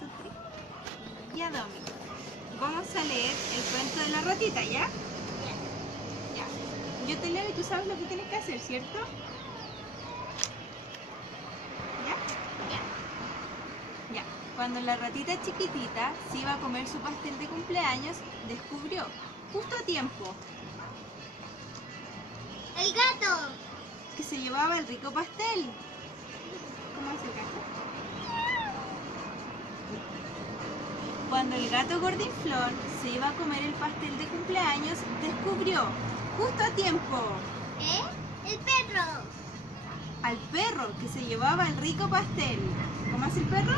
3. Ya, Domi. Vamos a leer el cuento de la ratita, ¿ya? Ya. Yo te leo y tú sabes lo que tienes que hacer, ¿cierto? ¿Ya? Ya. Cuando la ratita chiquitita se iba a comer su pastel de cumpleaños, descubrió, justo a tiempo, ¡El gato! que se llevaba el rico pastel. ¿Cómo hace el gato? Cuando el gato gordinflón se iba a comer el pastel de cumpleaños, descubrió, justo a tiempo, ¡El perro! al perro que se llevaba el rico pastel. ¿Cómo hace el perro?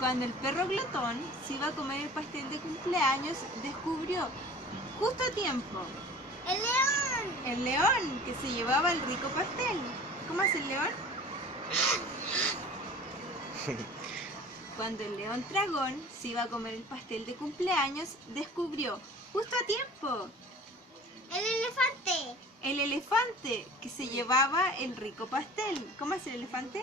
Cuando el perro glotón se iba a comer el pastel de cumpleaños, descubrió, justo a tiempo, ¡El león! el león que se llevaba el rico pastel. ¿Cómo hace el león? Cuando el león dragón se iba a comer el pastel de cumpleaños, descubrió, justo a tiempo, ¡El elefante! el elefante que se llevaba el rico pastel. ¿Cómo es el elefante?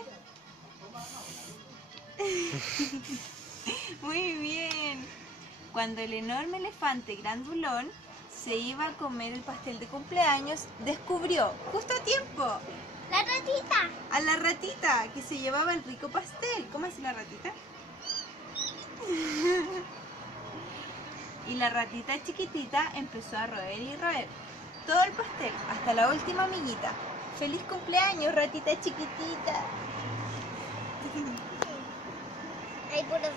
Muy bien. Cuando el enorme elefante grandulón se iba a comer el pastel de cumpleaños, descubrió, justo a tiempo, ¡La ratita! a la ratita que se llevaba el rico pastel. ¿Cómo hace la ratita? Y la ratita chiquitita empezó a roer y roer todo el pastel, hasta la última amiguita. ¡Feliz cumpleaños, ratita chiquitita! Hay puros